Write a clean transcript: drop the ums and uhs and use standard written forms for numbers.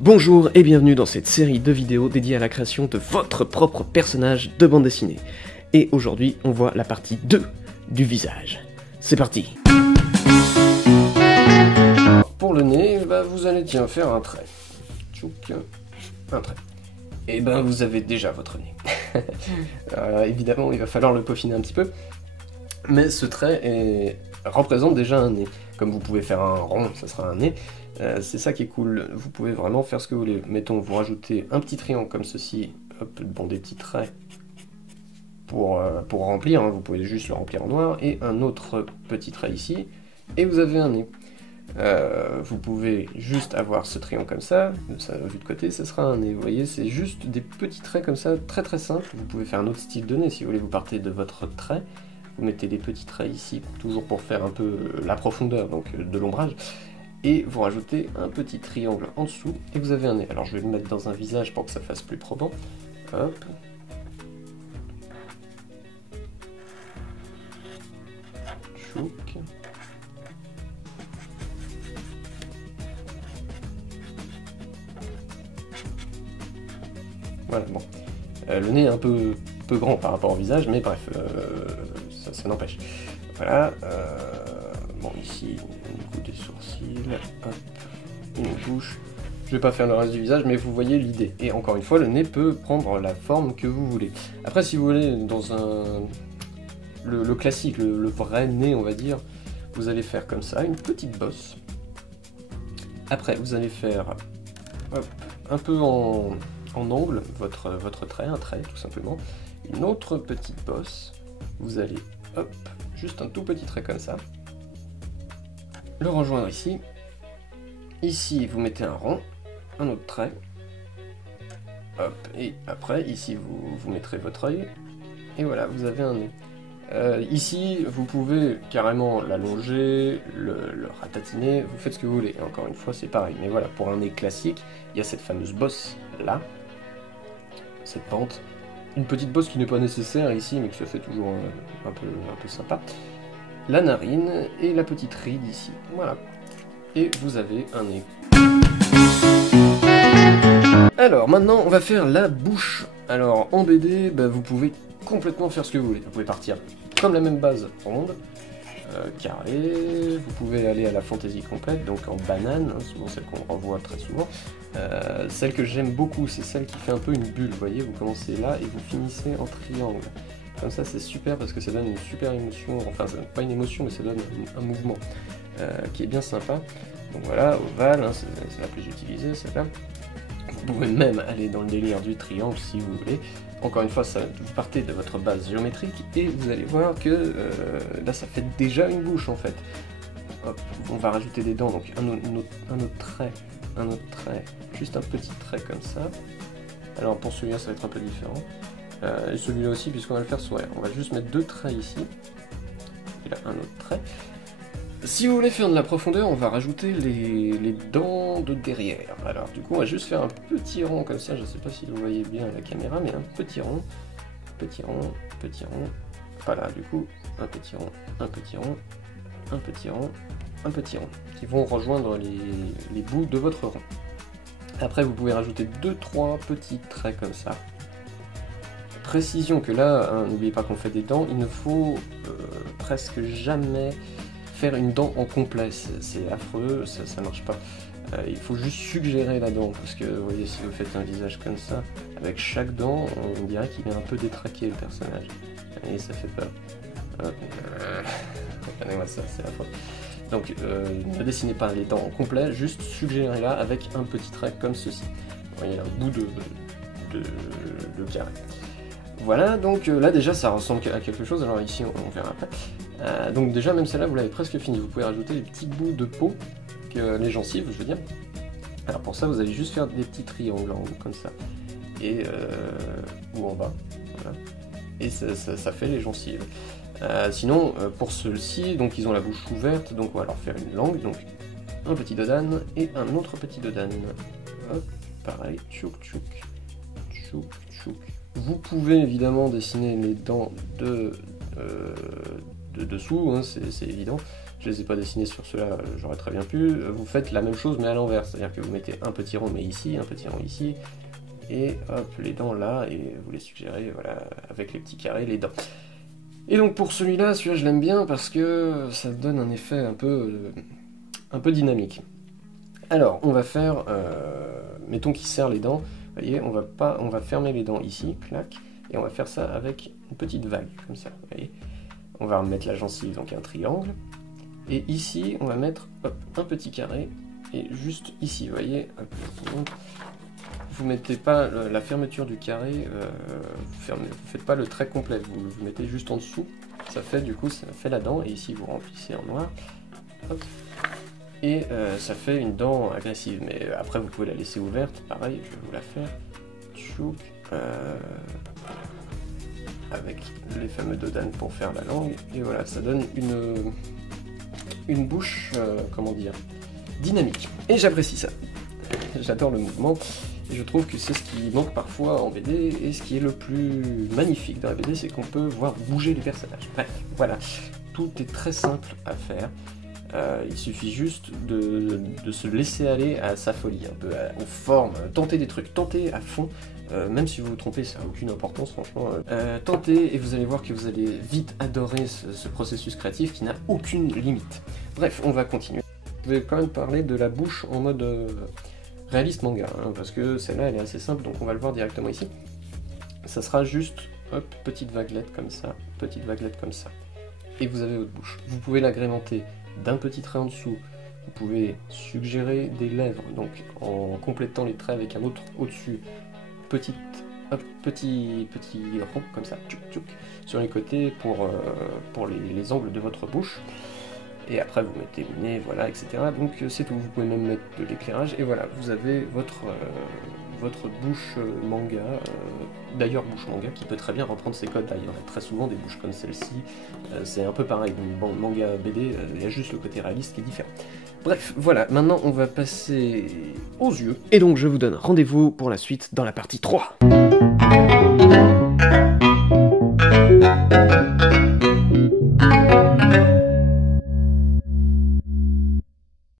Bonjour et bienvenue dans cette série de vidéos dédiée à la création de votre propre personnage de bande dessinée. Et aujourd'hui, on voit la partie 2 du visage. C'est parti. Pour le nez, vous allez faire un trait. Tchouk, un trait. Et vous avez déjà votre nez. Évidemment, il va falloir le peaufiner un petit peu. Mais ce trait représente déjà un nez. Comme vous pouvez faire un rond, ça sera un nez. C'est ça qui est cool, vous pouvez vraiment faire ce que vous voulez. Mettons, vous rajoutez un petit triangle comme ceci, hop, des petits traits pour remplir, hein. Vous pouvez juste le remplir en noir, et un autre petit trait ici, et vous avez un nez. Vous pouvez juste avoir ce triangle comme ça vu de côté, ça sera un nez. Vous voyez, c'est juste des petits traits comme ça, très très simple. Vous pouvez faire un autre style de nez si vous voulez, vous partez de votre trait, vous mettez des petits traits ici, toujours pour faire un peu la profondeur, donc de l'ombrage. Et vous rajoutez un petit triangle en dessous, et vous avez un nez. Alors je vais le mettre dans un visage pour que ça fasse plus probant. Hop. Chouk. Voilà, bon. Le nez est un peu grand par rapport au visage, mais bref, ça n'empêche. Voilà. Bon, ici, au niveau des sourcils, hop, une bouche. Je vais pas faire le reste du visage, mais vous voyez l'idée. Et encore une fois, le nez peut prendre la forme que vous voulez. Après, si vous voulez, dans le classique, le vrai nez, on va dire, vous allez faire comme ça, une petite bosse. Après, vous allez faire hop, un peu en angle votre trait, un trait tout simplement. Une autre petite bosse. Vous allez, hop, juste un tout petit trait comme ça. Le rejoindre ici. Ici, vous mettez un rond, un autre trait. Hop, et après, ici, vous mettrez votre œil. Et voilà, vous avez un nez. Ici, vous pouvez carrément l'allonger, le ratatiner, vous faites ce que vous voulez. Et encore une fois, c'est pareil. Mais voilà, pour un nez classique, il y a cette fameuse bosse là, cette pente. Une petite bosse qui n'est pas nécessaire ici, mais que ça fait toujours un peu sympa. La narine et la petite ride ici, voilà. Et vous avez un nez. Alors maintenant on va faire la bouche. Alors en BD, vous pouvez complètement faire ce que vous voulez. Vous pouvez partir comme la même base ronde, carré, vous pouvez aller à la fantaisie complète, donc en banane, hein, souvent celle qu'on revoit très souvent. Celle que j'aime beaucoup, c'est celle qui fait un peu une bulle, vous voyez, vous commencez là et vous finissez en triangle. Comme ça c'est super parce que ça donne une super émotion, enfin pas une émotion mais ça donne un mouvement qui est bien sympa. Donc voilà, ovale, hein, c'est la plus utilisée celle-là. Vous pouvez même aller dans le délire du triangle si vous voulez. Encore une fois, vous partez de votre base géométrique et vous allez voir que là ça fait déjà une bouche en fait. Hop, on va rajouter des dents, donc un autre trait, juste un petit trait comme ça. Alors pour celui-là ça va être un peu différent. Et celui-là aussi, puisqu'on va le faire sourire. On va juste mettre deux traits ici. Et là, un autre trait. Si vous voulez faire de la profondeur, on va rajouter les dents de derrière. Alors du coup, on va juste faire un petit rond comme ça. Je ne sais pas si vous voyez bien à la caméra, mais un petit rond. Petit rond, petit rond. Voilà, du coup, un petit rond, un petit rond, un petit rond, un petit rond. Qui vont rejoindre les bouts de votre rond. Après, vous pouvez rajouter 2-3 petits traits comme ça. Précision que là, hein, n'oubliez pas qu'on fait des dents, il ne faut presque jamais faire une dent en complet, c'est affreux, ça marche pas. Il faut juste suggérer la dent, parce que vous voyez, si vous faites un visage comme ça, avec chaque dent, on dirait qu'il est un peu détraqué le personnage. Et ça fait peur. Regardez-moi ça, c'est affreux. Donc ne dessinez pas les dents en complet, juste suggérez-la avec un petit trait comme ceci. Vous voyez, un bout de carré. Voilà, donc là déjà ça ressemble à quelque chose, alors ici on verra après. Donc déjà même celle-là vous l'avez presque fini, vous pouvez rajouter des petits bouts de peau, les gencives je veux dire. Alors pour ça vous allez juste faire des petits triangles en haut comme ça, et ou en bas, voilà. Et ça fait les gencives. Sinon pour ceux-ci, donc ils ont la bouche ouverte, donc on va leur faire une langue, donc un petit dodane et un autre petit dodane. Hop, pareil, tchouk tchouk, tchouk tchouk. Vous pouvez évidemment dessiner les dents de dessous, hein, c'est évident. je les ai pas dessinés sur ceux-là, j'aurais très bien pu. Vous faites la même chose mais à l'envers, c'est-à-dire que vous mettez un petit rond mais ici, un petit rond ici, et hop, les dents là, et vous les suggérez, voilà, avec les petits carrés, les dents. Et donc pour celui-là je l'aime bien parce que ça donne un effet un peu dynamique. Alors, on va faire, mettons qu'il serre les dents, vous voyez, on va fermer les dents ici, clac, et on va faire ça avec une petite vague, comme ça, vous voyez. On va remettre la gencive, donc un triangle, et ici, on va mettre, hop, un petit carré, et juste ici, vous voyez, hop, vous mettez pas la fermeture du carré, vous faites pas le trait complet, vous mettez juste en dessous, ça fait du coup, ça fait la dent, et ici, vous remplissez en noir, hop. Et ça fait une dent agressive, mais après vous pouvez la laisser ouverte, pareil, je vais vous la faire, tchouk, avec les fameux dodanes pour faire la langue, et voilà, ça donne une bouche, comment dire, dynamique, et j'apprécie ça, j'adore le mouvement, et je trouve que c'est ce qui manque parfois en BD, et ce qui est le plus magnifique dans la BD, c'est qu'on peut voir bouger les personnages, bref, voilà, tout est très simple à faire. Il suffit juste de se laisser aller à sa folie, un peu aux formes, tenter des trucs, tenter à fond, même si vous vous trompez, ça n'a aucune importance franchement. Tentez et vous allez voir que vous allez vite adorer ce processus créatif qui n'a aucune limite. Bref, on va continuer. Je vais quand même parler de la bouche en mode réaliste manga, hein, parce que celle-là elle est assez simple, donc on va le voir directement ici. Ça sera juste, hop, petite vaguelette comme ça, petite vaguelette comme ça. Et vous avez votre bouche. Vous pouvez l'agrémenter d'un petit trait en dessous, vous pouvez suggérer des lèvres, donc en complétant les traits avec un autre au-dessus, petit rond comme ça, tchouk, tchouk, sur les côtés pour les angles de votre bouche, et après vous mettez le nez, voilà, etc. Donc c'est tout, vous pouvez même mettre de l'éclairage, et voilà, vous avez votre bouche manga, d'ailleurs bouche manga qui peut très bien reprendre ses codes, là il y en a très souvent des bouches comme celle-ci, c'est un peu pareil, donc bon, manga BD, il y a juste le côté réaliste qui est différent. Bref, voilà, maintenant on va passer aux yeux, et donc je vous donne rendez-vous pour la suite dans la partie 3.